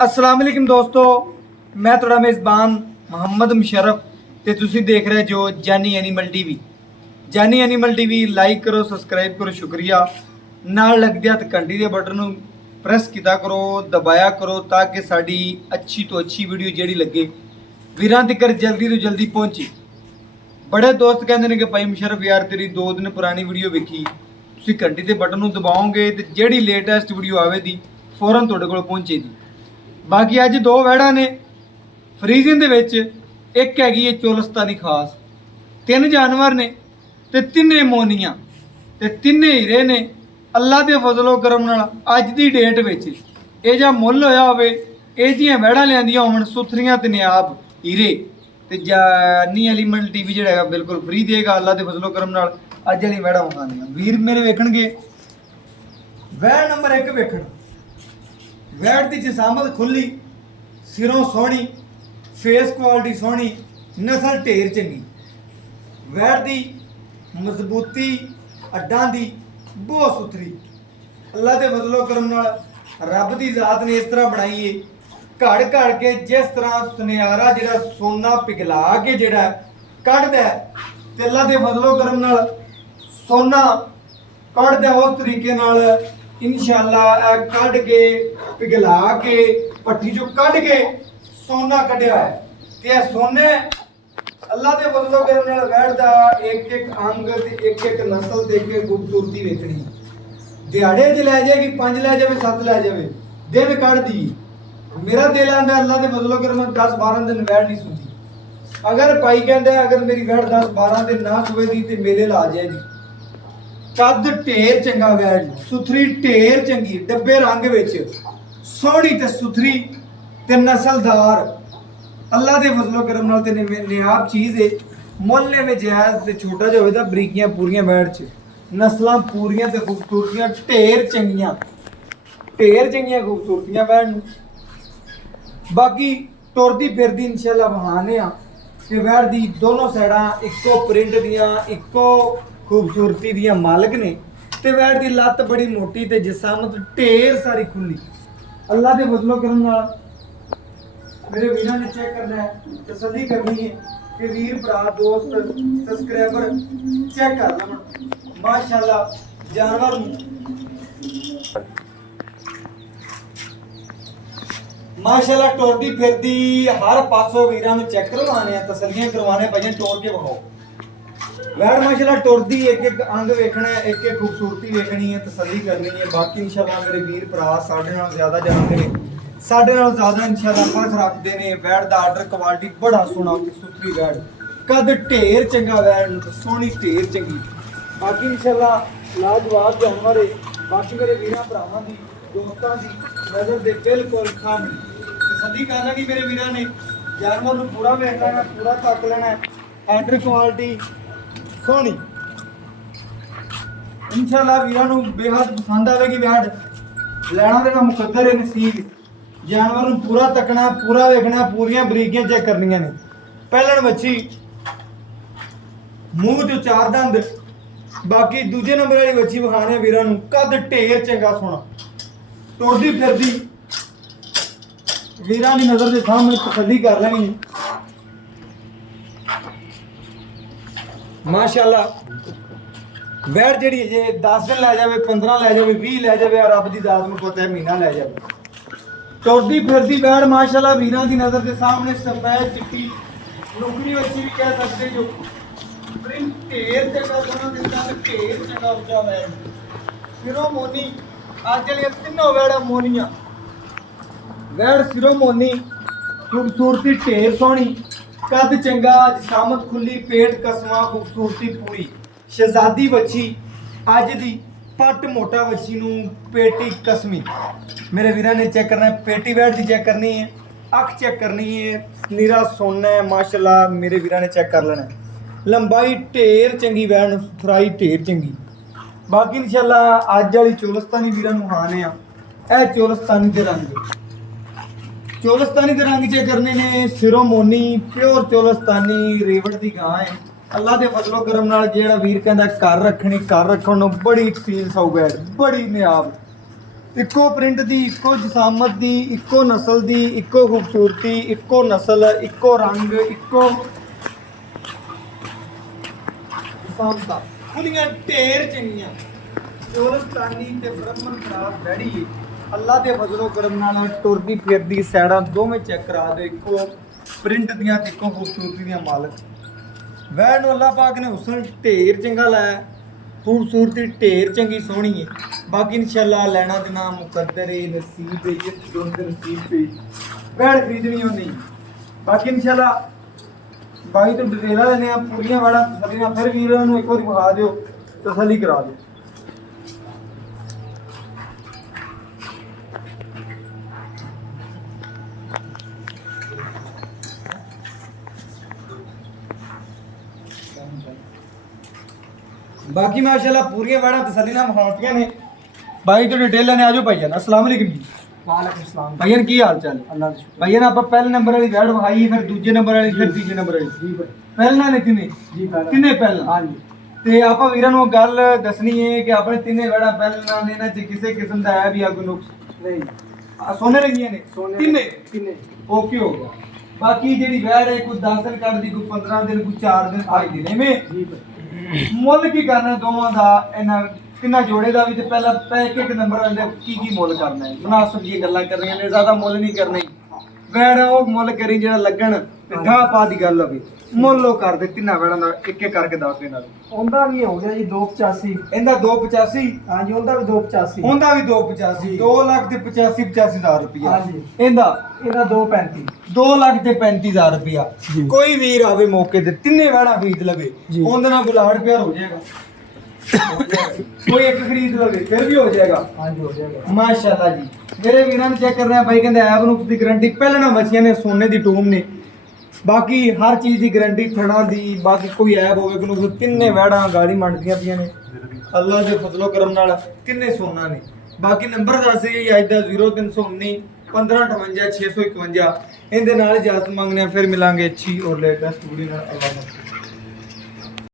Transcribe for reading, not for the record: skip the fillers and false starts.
अस्सलाम वालेकुम दोस्तों, मैं थोड़ा मेज़बान मोहम्मद मुशर्रफ ते तुसी देख रहे जो जानी एनिमल टीवी। जानी एनिमल टीवी लाइक करो, सब्सक्राइब करो, शुक्रिया। नाल लगदे हत्थ घंटी दे बटन नूं प्रेस कीता करो, दबाया करो ताकि साडी अच्छी तो अच्छी वीडियो जेड़ी लगे वीरां तक जल्दी तो जल्दी पहुंचे। बड़े दोस्त कहते हैं कि भाई मुशर्रफ यार तेरी 2 दिन पुरानी वीडियो वेखी, तुसी घंटी दे बटन नूं दबाओगे तो जेड़ी लेटेस्ट वीडियो आवेगी फौरन तुहाडे कोल पहुंचेगी। बाकी अज 2 वैड़ा ने फ्रीजिंग दे विच, एक हैगी है चोलस्तानी खास, 3 जानवर ने ते 3 मोनियां ते 3 हीरे ने। अल्लाह के फजलो करम नाल अज की डेट विच इह जिहा मुੱਲ होया होवे, इह जिहियां वैड़ा लिआंदियां होवन सुथरियां ते नियाब हीरे ते जानी एनिमल टीवी जिहड़ा है बिल्कुल फ्री देगा। अल्लाह के फजलो करम नाल अज वाली वैड़ा विखाने वीर मेरे वेखणगे। वैड़ नंबर 1 वेखण, वैड़ की जिसामत खुली, सिरों सोहनी, फेस क्वालिटी सोहनी, नस्ल ढेर चंगी। वैड़ की मजबूती अड्डां की बहुत सुथरी। अल्लाह के फजलो करम नाल रब की जात ने इस तरह बनाई है, घड़ घड़ के जिस तरह सुनियारा जिहड़ा सोना पिघला के जिहड़ा कढ़दा है ते अल्लाह के फजलो करम नाल सोना कढ़दा उस तरीके नाल इंशाअल्लाह कढ़ के पिघला के भट्ठी चो कढ़ के सोना कढ़िया है। ते सोने अल्लाह के फजलो करम नाल वैड़ दा एक एक अंग ते एक एक नस्ल ते एक एक खूबसूरती वेखनी। दिहाड़े च लै जाएगी, 5 लै जाए, 7 लै जाए, दिन कढ़ दी। मेरा दिल आंदा अल्लाह के फजलो करम 10-12 दिन वैड़ नहीं सुनती। अगर भाई कहता है अगर मेरी वैड़ 10-12 दिन ना सुवेगी तो मेले ला जाएगी। कद ढेर चंगा वैड़, सुथरी ढेर चंगी, डब्बे रंग विच सोहनी ते सुथरी ते नस्लदार। अल्लाह के फजलो करम नाल ते नियाब चीज़ है। मुल्ले में जायज़ ते छोटा जो होवे तां बरीकियां पूरियां वैड़ च, नस्लां पूरियां ते खूबसूरतियां ढेर चंगियां खूबसूरतियां वैड़ नूं। बाकी तुरदी फिरदी इंशाअल्लाह वहाने आ कि वैड़ दी दोनों साइडां इक्को प्रिंट दियां, इक्को खूबसूरती दियां मालक ने ते वैड़ दी लत्त बड़ी मोटी ते जिसामत ढेर सारी खुली। अल्लाह के फजलो करम नाल मेरे वीरां ने चेक करना है, तसल्ली करनी है कि वीर भरा दोस्त सब्सक्राइबर चेक कर लवन। माशाअल्लाह जानवर माशाअल्लाह टोरदी फिरदी हर पासों वीरां नूं चेक करवाने आ, तसल्लियां करवाने भाई टोर के विखाओ। वैड़ माशाअल्लाह टुरदी एक एक अंग वेखना है, एक एक खूबसूरती वेखनी है, तसल्ली करनी है। बाकी इंशाअल्लाह मेरे वीर भरा साढ़े नाल ज़्यादा जानते हैं, साढ़े नाल ज़्यादा इंशाअल्लाह परख रखते हैं। वैड़ दा आर्डर क्वालिटी बड़ा सोहना ते सुथरी वैड़, कद ढेर चंगा वैड़, सोहनी ढेर चंगी। बाकी इंशाअल्लाह लाजवाब जानवर है। बाकी मेरे वीरां भरावां दी दोस्तां दी नज़र दे बिल्कुल सामने तसल्ली कर लेनी। मेरे वीरां ने जानवर नूं पूरा वेख लेना, पूरा तक लेना है। आर्डर क्वालिटी सोहनी इंशाअल्लाह वीरां नूं बेहद पसंद आवेगी। वैड़ लैना देना मुकद्दर है, नसीब। जानवर नूं पूरा तकना, पूरा वेखना, पूरियां बरीकियां चेक करनियां ने। पहलण बच्ची, मूँह चो 4 दंद। बाकी दूजे नंबर वाली बच्ची विखाने वीरां नूं, कद ढेर चंगा सोहना, टुरदी फिरदी वीरां दी नज़र दे सामने तसल्ली कर लेनी माशाअल्लाह। वैड़ जिहड़ी जे 10 दिन लै जाए, 15 लै जाए, 20 लै जाए, रब दी जात नूं पता है महीना लै जाए। टुरदी फिरदी वैड़ माशाअल्लाह वीरां दी नज़र के सामने सफेद चिट्टी नुकरी बच्ची भी कह सकते जो। प्रिंट ढेर चंगा सोहना दिसदा ते ढेर चंगा उच्चा वैड़। सिरों मोनी, अज वाली 3 वैड़ां मोनियां। वैड़ सिरों मोनी, खूबसूरती ढेर सोहनी, कद चंगा, जिसामत खुली, पेट कसमा, खूबसूरती पूरी। शहजादी बच्ची अज दी, पट मोटा बच्ची नूं पेटी कसमी। मेरे वीरां ने चेक करना है, पेटी वैड़ दी चेक करनी है, अख चेक करनी है, नीरा सोना है माशाअल्लाह। मेरे वीरां ने चेक कर लेना है। लंबाई ढेर चंगी वैड़, सुथराई ढेर चंगी। बाकी इंशाअल्लाह अज वाली चोलस्तानी वीरां नूं खाने आ। यह चोलस्तानी दे रंग, चोलस्तानी के रंग चेक करने ने। सिरों मोनी, प्योर चोलस्तानी रेवड़ की गां है। अल्लाह के फजलो करम नाल जेड़ा वीर कहंदा घर रखनी, घर रखण नूं बड़ी तसील सौ वैड़, बड़ी नियाब। ਇੱਕੋ ਪ੍ਰਿੰਟ ਦੀ, ਇੱਕੋ ਜਸਾਮਤ ਦੀ, ਇੱਕੋ ਨਸਲ ਦੀ, ਇੱਕੋ ਖੂਬਸੂਰਤੀ, ਇੱਕੋ ਨਸਲ, ਇੱਕੋ ਰੰਗ, ਇੱਕੋ ਜਸਾਮਤਾਂ, ਕੁੜੀਆਂ ਢੇਰ ਚੰਗੀਆਂ। ਚੋਲਸਤਾਨੀ ਤੇ ਬ੍ਰਹਮਣ ਖਰਾਬ ਡੈਡੀ ਅੱਲਾ ਦੇ ਫਜ਼ਲੋ ਕਰਮ ਨਾਲ ਟੁਰਦੀ ਫਿਰਦੀ ਸੈੜਾਂ ਦੋਵੇਂ ਚੈੱਕ ਕਰਾ ਦਿਓ। ਇੱਕੋ ਪ੍ਰਿੰਟ ਦੀਆਂ ਤੇ ਇੱਕੋ ਖੂਬਸੂਰਤੀ ਦੀਆਂ ਮਾਲਕ। ਵੈਣ ਨੂੰ ਅੱਲਾਹ ਪਾਕ ਨੇ ਹੁਸਨ ਢੇਰ ਚੰਗਾ ਲਾਇਆ, ਖੂਬਸੂਰਤੀ ਢੇਰ ਚੰਗੀ ਸੋਹਣੀ ਹੈ। ਬਾਕੀ ਇਨਸ਼ਾਅੱਲਾ ਲੈਣਾ ਦੇਣਾ ਮੁਕੱਦਰ ਹੈ, ਨਸੀਬ ਹੈ, ਜਿਸ ਦੋਨ ਦੇ ਨਸੀਬ ਹੈ ਵੈਣ ਖਰੀਦਣੀ ਹੁੰਦੀ। ਬਾਕੀ ਇਨਸ਼ਾਅੱਲਾ ਬਾਈ ਤੋਂ ਡਿਟੇਲਾਂ ਲੈਣੇ ਆ ਪੂਰੀਆਂ ਵਾਲਾ ਤਸੱਲੀ ਨਾਲ, ਫਿਰ ਵੀਰਾਂ ਨੂੰ ਇੱਕ ਵਾਰੀ ਵਿਖਾ ਦਿਓ, ਤਸੱਲੀ ਕਰਾ ਦਿਓ। बाकी माशाल्लाह पूरी वाड़ा तसल्ली नाल मुखातियां ने। भाई तो डिटेल लेने आजो भाईजान। अस्सलाम वालेकुम जी। वालेकुम सलाम भाईजान की हाल चाल है? अल्लाह का शुक्र। भाईजान आप पहले नंबर वाली वैड विखाई, फिर दूजे नंबर वाली, फिर तीजे नंबर वाली। जी भाई पहलना ने तिने जी पहला तिने पहलना। हाँ जी ਤੇ ਆਪਾਂ ਵੀਰਾਂ ਨੂੰ ਗੱਲ ਦੱਸਣੀ ਹੈ ਕਿ ਆਪਣੇ ਤਿੰਨੇ ਵੜਾ ਪਹਿਲਾਂ ਨੇ ਨਾ ਚ ਕਿਸੇ ਕਿਸਮ ਦਾ ਹੈ ਵੀ ਆ ਕੋਈ ਨੁਕਸ नहीं ਸੋਨੇ ਲੱਗੀਆਂ ਨੇ सोने ਤਿੰਨੇ किन्ने ਓਕੇ ਹੋ ਗਿਆ। ਬਾਕੀ ਜਿਹੜੀ ਵੈੜ ਹੈ ਕੋਈ 10 ਦਿਨ ਕੱਢਦੀ, ਕੋਈ 15 ਦਿਨ, ਕੋਈ 4 ਦਿਨ, 5 ਦਿਨ ਐਵੇਂ। जी भाई ਮੁੱਲ ਕੀ ਕਰਨਾ ਦੋਵਾਂ ਦਾ, ਇਹਨਾਂ ਕਿੰਨਾ ਜੋੜੇ ਦਾ ਵੀ, ਤੇ ਪਹਿਲਾਂ ਇੱਕ ਇੱਕ ਨੰਬਰ ਵਾਲੇ ਦਾ ਕੀ ਮੁੱਲ ਕਰਨਾ ਹੈ। ਮੁਨਾਸਬ ਜੀ ਗੱਲਾਂ ਕਰਨੀਆਂ ਨੇ, ਜ਼ਿਆਦਾ ਮੁੱਲ ਨਹੀਂ ਕਰਨਾ। ਵੈੜ ਉਹ ਮੁੱਲ ਕਰੀ ਜਿਹੜਾ ਲੱਗਣ ਤੇ ਗਾਹ ਪਾ ਦੀ ਗੱਲ ਹੋਵੇ। ਮੁੱਲ ਉਹ ਕਰਦੇ ਤਿੰਨਾਂ ਵੈੜਾਂ ਦਾ ਇੱਕ ਇੱਕ ਕਰਕੇ ਦੱਸ ਦੇ ਨਾਲ। ਉਹਦਾ ਵੀ ਹੋ ਗਿਆ ਜੀ 285। ਇਹਦਾ 285, हाँ जी ਉਹਦਾ ਵੀ 285। ਉਹਦਾ ਵੀ 285, 2 ਲੱਖ ਤੇ 85 ਹਜ਼ਾਰ ਰੁਪਇਆ। ਹਾਂਜੀ। ਇਹਦਾ ਇਹਦਾ 235। 2 ਲੱਖ ਤੇ 35 ਹਜ਼ਾਰ ਰੁਪਇਆ। ਜੀ। ਕੋਈ ਵੀਰ ਆਵੇ ਮੌਕੇ ਤੇ ਤਿੰਨੇ ਵੈੜਾਂ ਖਰੀਦ ਲਵੇ, ਜੀ। ਉਹਦੇ ਨਾਲ ਗੁਲਾੜ ਪਿਆਰ ਹੋ ਜਾਏਗਾ। ਕੋਈ ਇੱਕ ਖਰੀਦ ਲਵੇ ਫਿਰ ਵੀ ਹੋ ਜਾਏਗਾ। हाँ जी हो जाएगा। ਮਾਸ਼ਾਅੱਲਾ ਜੀ। ਜਿਹੜੇ ਵੀਰਾਂ ਨੂੰ ਚੈੱਕ ਕਰ ਰਹੇ ਆ ਭਾਈ ਕਹਿੰਦੇ ਐਪ ਨੂੰ ਦੀ ਗਾਰੰਟੀ ਪਹਿਲਾਂ ਨਾ ਮੱਛੀਆਂ ਨੇ, ਸੋਨੇ ਦੀ ਟੂਮ ਨੇ। ਬਾਕੀ ਹਰ ਚੀਜ਼ ਦੀ ਗਾਰੰਟੀ ਥਣਾ ਦੀ। ਬਾਕੀ ਕੋਈ ਐਪ ਹੋਵੇ ਕਿ ਤਿੰਨੇ ਵੈੜਾਂ ਗਾੜੀ ਮੰਡਦੀਆਂ ਪਈਆਂ ਨੇ ਅੱਲਾ ਦੇ ਫਜ਼ਲੋ ਕਰਮ ਨਾਲ, ਤਿੰਨੇ ਸੋਨਾ ਨੇ। ਬਾਕੀ ਨੰਬਰ ਦੱਸ ਜੀ ਅੱਜ ਦਾ 0319 1558 651। ਇਹਦੇ ਨਾਲ ਇਜਾਜ਼ਤ ਮੰਗਦੇ ਆ, ਫਿਰ ਮਿਲਾਂਗੇ ਅੱਛੀ ਔਰ ਲੇਟੈਸਟ ਵੀਡੀਓ ਨਾਲ। ਅੱਲਾਹ